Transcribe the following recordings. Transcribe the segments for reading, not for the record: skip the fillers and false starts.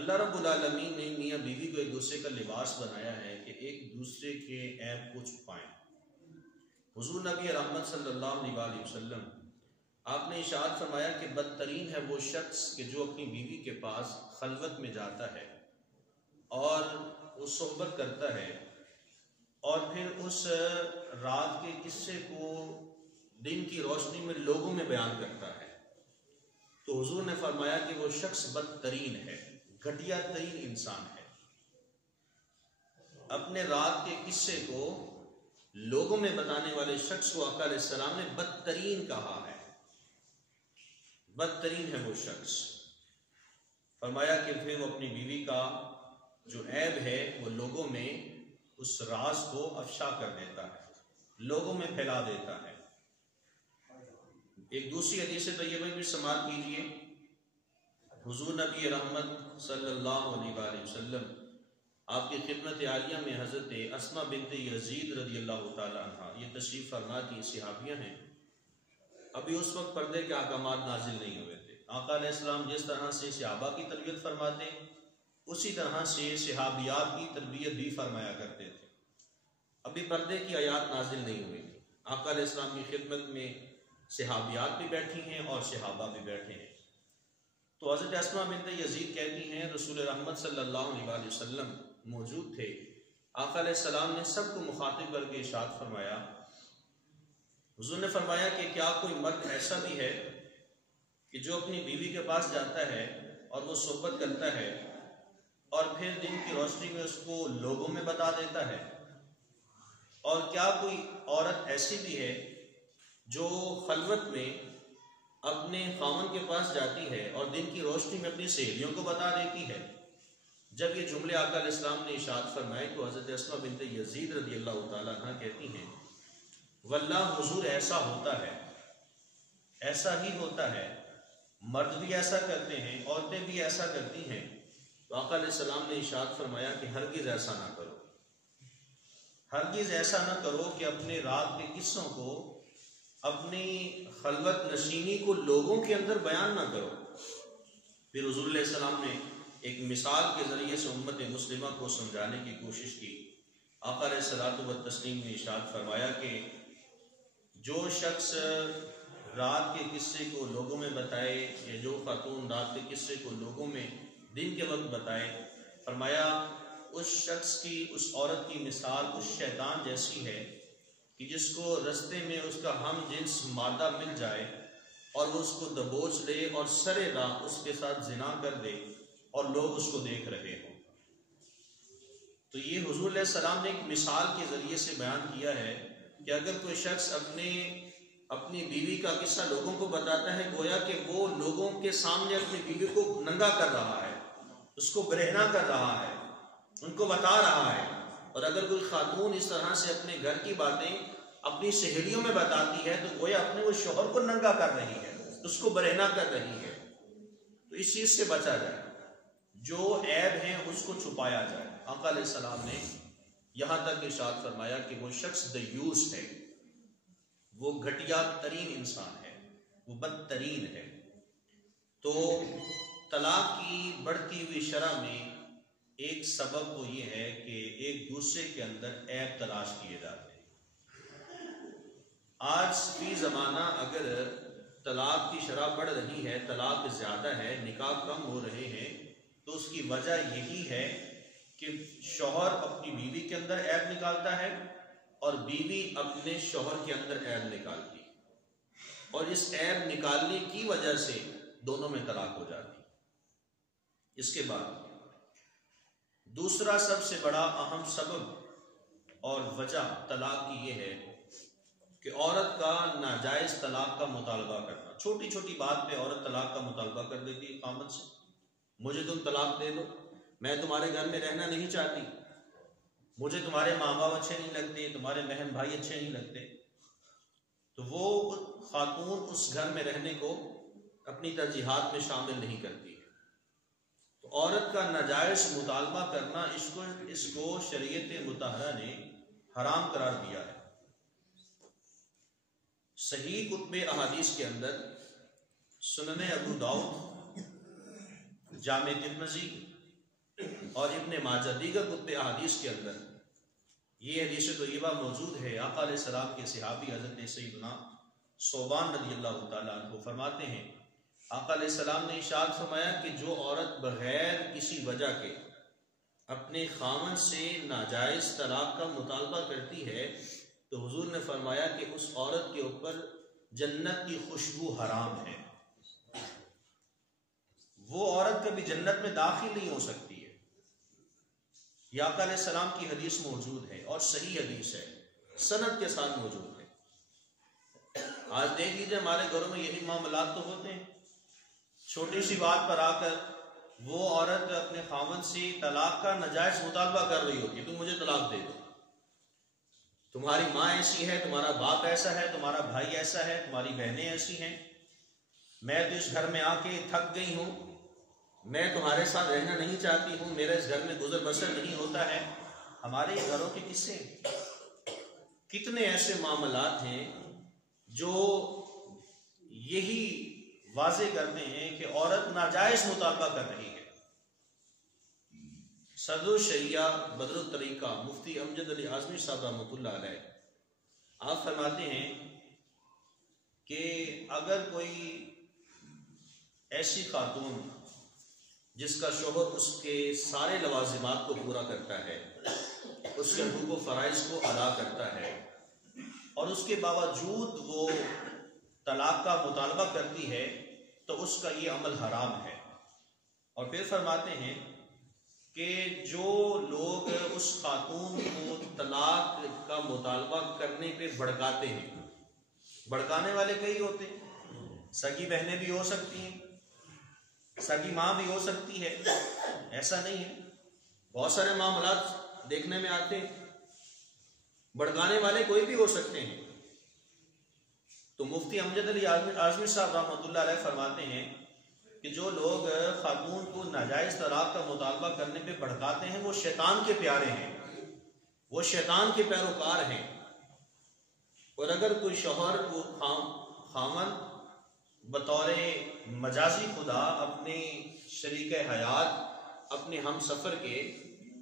اللہ رب العالمین نے میاں بیوی کو ایک دوسرے کا لباس بنایا ہے کہ ایک دوسرے کے عیب کو چھپائیں۔ حضور نبی رحمت صلی اللہ علیہ وسلم آپ نے ارشاد فرمایا کہ بدترین ہے وہ شخص کہ جو اپنی بیوی کے پاس خلوت میں جاتا ہے اور وہ صحبت کرتا ہے اور پھر اس رات کے قصے کو دن کی روشنی میں لوگوں میں بیان کرتا ہے۔ تو حضور نے فرمایا کہ وہ شخص بدترین ہے، گھٹیا ترین انسان ہے۔ اپنے رات کے قصے کو لوگوں میں بتانے والے شخص کو آقا علیہ السلام نے بدترین کہا ہے، بدترین ہے وہ شخص۔ فرمایا کہ پھر وہ اپنی بیوی کا جو عیب ہے وہ لوگوں میں اس راز کو افشا کر دیتا ہے، لوگوں میں پھیلا دیتا ہے۔ ایک دوسری حدیث طیبہ بھی سماعت کیجیے۔ حضور نبی رحمت صلی اللہ علیہ وآلہ وسلم آپ کی خدمت عالیہ میں حضرت اسماء بنت یزید رضی اللہ تعالی عنہ یہ تشریف فرما کی صحابیہ ہیں۔ ابھی اس وقت پردے کے احکامات نازل نہیں ہوئے تھے۔ آقا علیہ السلام جس طرح سے صحابہ کی تربیت فرماتے اسی طرح سے صحابیات کی تربیت بھی فرمایا کرتے تھے۔ ابھی پردے کی آیات نازل نہیں ہوئی تھی۔ آقا علیہ السلام کی خدمت میں صحابیات بھی بیٹھی ہیں اور صحابہ بھی بیٹھے ہیں۔ تو حضرت اسماء بنت یزید کہتی ہیں رسول رحمت صلی اللہ علیہ وسلم موجود تھے۔ آقا علیہ السلام نے سب کو مخاطب کر کے ارشاد فرمایا، حضور نے فرمایا کہ کیا کوئی مرد ایسا بھی ہے کہ جو اپنی بیوی کے پاس جاتا ہے اور وہ صحبت کرتا ہے اور پھر دن کی روشنی میں اس کو لوگوں میں بتا دیتا ہے؟ اور کیا کوئی عورت ایسی بھی ہے جو خلوت میں اپنے خاوند کے پاس جاتی ہے اور دن کی روشنی میں اپنی سہیلیوں کو بتا دیتی ہے؟ جب یہ جملے آقا علیہ السلام نے ارشاد فرمائے تو حضرت اسماء بنت یزید رضی اللہ تعالیٰ عنہ کہتی ہیں واللہ حضور ایسا ہوتا ہے، ایسا ہی ہوتا ہے، مرد بھی ایسا کرتے ہیں، عورتیں بھی ایسا کرتی ہیں۔ تو آقا علیہ السلام نے ارشاد فرمایا کہ ہرگز ایسا نہ کرو، ہرگز ایسا نہ کرو کہ اپنے رات کے قصوں کو، اپنی خلوت نشینی کو لوگوں کے اندر بیان نہ کرو۔ پھر حضور علیہ السلام نے ایک مثال کے ذریعے سے امت مسلمہ کو سمجھانے کی کوشش کی۔ آقا علیہ الصلوۃ والتسلیم نے ارشاد فرمایا کہ جو شخص رات کے قصے کو لوگوں میں بتائے یا جو خاتون رات کے قصے کو لوگوں میں دن کے وقت بتائے، فرمایا اس شخص کی، اس عورت کی مثال اس شیطان جیسی ہے کہ جس کو رستے میں اس کا ہم جنس مادہ مل جائے اور وہ اس کو دبوچ لے اور سرے راہ اس کے ساتھ زنا کر دے اور لوگ اس کو دیکھ رہے ہوں۔ تو یہ حضور علیہ السلام نے ایک مثال کے ذریعے سے بیان کیا ہے کہ اگر کوئی شخص اپنی بیوی کا قصہ لوگوں کو بتاتا ہے، گویا کہ وہ لوگوں کے سامنے اپنی بیوی کو ننگا کر رہا ہے، اس کو برہنہ کر رہا ہے، ان کو بتا رہا ہے۔ اور اگر کوئی خاتون اس طرح سے اپنے گھر کی باتیں اپنی سہیلیوں میں بتاتی ہے تو گویا اپنے وہ شوہر کو ننگا کر رہی ہے، اس کو برہنہ کر رہی ہے۔ تو اس چیز سے بچا جائے، جو عیب ہیں اس کو چھپایا جائے۔ آقا علیہ السلام نے یہاں تک ارشاد فرمایا کہ وہ شخص دیوس ہے، وہ گھٹیا ترین انسان ہے، وہ بدترین ہے۔ تو طلاق کی بڑھتی ہوئی شرح میں ایک سبب تو یہ ہے کہ ایک دوسرے کے اندر عیب تلاش کیے جاتے ہیں۔ آج فی زمانہ اگر طلاق کی شرح بڑھ رہی ہے، طلاق زیادہ ہے، نکاح کم ہو رہے ہیں، تو اس کی وجہ یہی ہے کہ شوہر اپنی بیوی کے اندر عیب نکالتا ہے اور بیوی اپنے شوہر کے اندر عیب نکالتی ہے، اور اس عیب نکالنے کی وجہ سے دونوں میں طلاق ہو جاتی ہے۔ اس کے بعد دوسرا سب سے بڑا اہم سبب اور وجہ طلاق کی یہ ہے کہ عورت کا ناجائز طلاق کا مطالبہ کرنا۔ چھوٹی چھوٹی بات پہ عورت طلاق کا مطالبہ کر دیتی ہے خامد سے، مجھے تم طلاق دے دو، میں تمہارے گھر میں رہنا نہیں چاہتی، مجھے تمہارے ماں باپ اچھے نہیں لگتے، تمہارے بہن بھائی اچھے نہیں لگتے۔ تو وہ خاتون اس گھر میں رہنے کو اپنی ترجیحات میں شامل نہیں کرتی۔ تو عورت کا ناجائز مطالبہ کرنا اس کو شریعت مطہرہ نے حرام قرار دیا ہے۔ صحیح کتب احادیث کے اندر سنن ابو داؤد، جامع ترمذی اور ابن ماجہ دیگر کتب احادیث کے اندر یہ حدیث طیبہ موجود ہے۔ آقا علیہ السلام کے صحابی حضرت سیدنا ثوبان رضی اللہ تعالیٰ عنہ فرماتے ہیں، آقا علیہ السلام نے ارشاد فرمایا کہ جو عورت بغیر کسی وجہ کے اپنے خاوند سے ناجائز طلاق کا مطالبہ کرتی ہے تو حضور نے فرمایا کہ اس عورت کے اوپر جنت کی خوشبو حرام ہے، وہ عورت کبھی جنت میں داخل نہیں ہو سکتی ہے۔ یہ آقا علیہ السلام کی حدیث موجود ہے اور صحیح حدیث ہے، سند کے ساتھ موجود ہے۔ آج دیکھ لیجیے ہمارے گھروں میں یہی معاملات تو ہوتے ہیں، چھوٹی سی بات پر آ کر وہ عورت اپنے خاوند سے طلاق کا ناجائز مطالبہ کر رہی ہوتی ہے، تم مجھے طلاق دے دو، تمہاری ماں ایسی ہے، تمہارا باپ ایسا ہے، تمہارا بھائی ایسا ہے، تمہاری بہنیں ایسی ہیں، میں تو اس گھر میں آ کے تھک گئی ہوں، میں تمہارے ساتھ رہنا نہیں چاہتی ہوں، میرا اس گھر میں گزر بسر نہیں ہوتا ہے۔ ہمارے گھروں کے قصے کتنے ایسے معاملات ہیں جو یہی واضح کرتے ہیں کہ عورت ناجائز مطالبہ کر رہی ہے۔ صدر الشریعہ بدر الطریقہ مفتی امجد علی اعظمی صاحب رحمۃ اللہ علیہ آپ فرماتے ہیں کہ اگر کوئی ایسی خاتون جس کا شوہر اس کے سارے لوازمات کو پورا کرتا ہے، اس کے حقوق و فرائض کو ادا کرتا ہے، اور اس کے باوجود وہ طلاق کا مطالبہ کرتی ہے تو اس کا یہ عمل حرام ہے۔ اور پھر فرماتے ہیں کہ جو لوگ اس خاتون کو طلاق کا مطالبہ کرنے پہ بھڑکاتے ہیں، بھڑکانے والے کئی ہوتے ہیں، سگی بہنیں بھی ہو سکتی ہیں، سگی ماں بھی ہو سکتی ہے، ایسا نہیں ہے، بہت سارے معاملات دیکھنے میں آتے ہیں، بھڑکانے والے کوئی بھی ہو سکتے ہیں۔ تو مفتی امجد علی اعظمی صاحب رحمۃ اللہ علیہ فرماتے ہیں کہ جو لوگ خاتون کو ناجائز طلاق کا مطالبہ کرنے پہ بھڑکاتے ہیں وہ شیطان کے پیارے ہیں، وہ شیطان کے پیروکار ہیں۔ اور اگر کوئی شوہر کو خاوند بطور مجازی خدا اپنے شریک حیات اپنے ہم سفر کے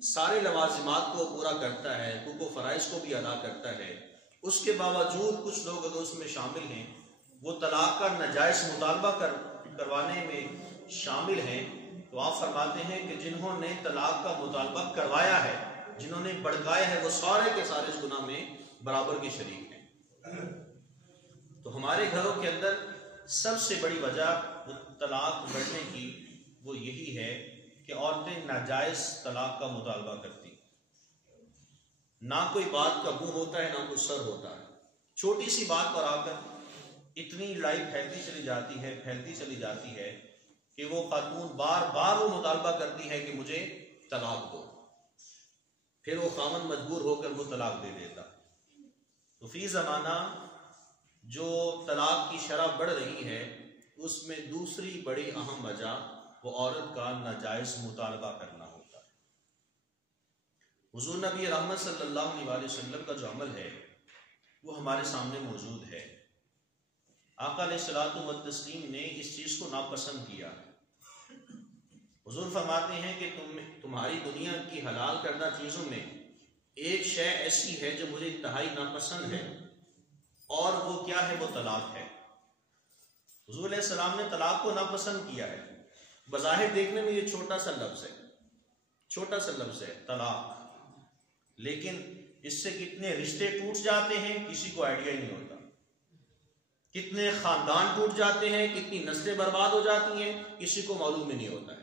سارے لوازمات کو پورا کرتا ہے، حقوق و فرائض کو بھی ادا کرتا ہے، اس کے باوجود کچھ لوگ اگر اس میں شامل ہیں وہ طلاق کا ناجائز مطالبہ کروانے میں شامل ہیں، تو آپ فرماتے ہیں کہ جنہوں نے طلاق کا مطالبہ کروایا ہے، جنہوں نے بھڑکایا ہے، وہ سارے کے سارے اس گناہ میں برابر کے شریک ہیں۔ تو ہمارے گھروں کے اندر سب سے بڑی وجہ طلاق بڑھنے کی وہ یہی ہے کہ عورتیں ناجائز طلاق کا مطالبہ کرتی، نہ کوئی بات کا منہ ہوتا ہے، نہ کوئی سر ہوتا ہے، چھوٹی سی بات پر آ کر اتنی لڑائی پھیلتی چلی جاتی ہے کہ وہ خاتون بار بار وہ مطالبہ کرتی ہے کہ مجھے طلاق دو، پھر وہ خاوند مجبور ہو کر وہ طلاق دے دیتا۔ تو فی زمانہ جو طلاق کی شرح بڑھ رہی ہے اس میں دوسری بڑی اہم وجہ وہ عورت کا ناجائز مطالبہ کرنا ہوتا ہے۔ حضور نبی رحمت صلی اللہ علیہ وسلم کا جو عمل ہے وہ ہمارے سامنے موجود ہے۔ آقا علیہ الصلوۃ والتسلیم نے اس چیز کو ناپسند کیا۔ حضور فرماتے ہیں کہ تمہاری دنیا کی حلال کردہ چیزوں میں ایک شے ایسی ہے جو مجھے انتہائی ناپسند ہے، اور وہ کیا ہے؟ وہ طلاق ہے۔ حضور علیہ السلام نے طلاق کو ناپسند کیا ہے۔ بظاہر دیکھنے میں یہ چھوٹا سا لفظ ہے طلاق، لیکن اس سے کتنے رشتے ٹوٹ جاتے ہیں کسی کو آئیڈیا ہی نہیں ہوتا، کتنے خاندان ٹوٹ جاتے ہیں، کتنی نسلیں برباد ہو جاتی ہیں کسی کو معلوم ہی نہیں ہوتا ہے۔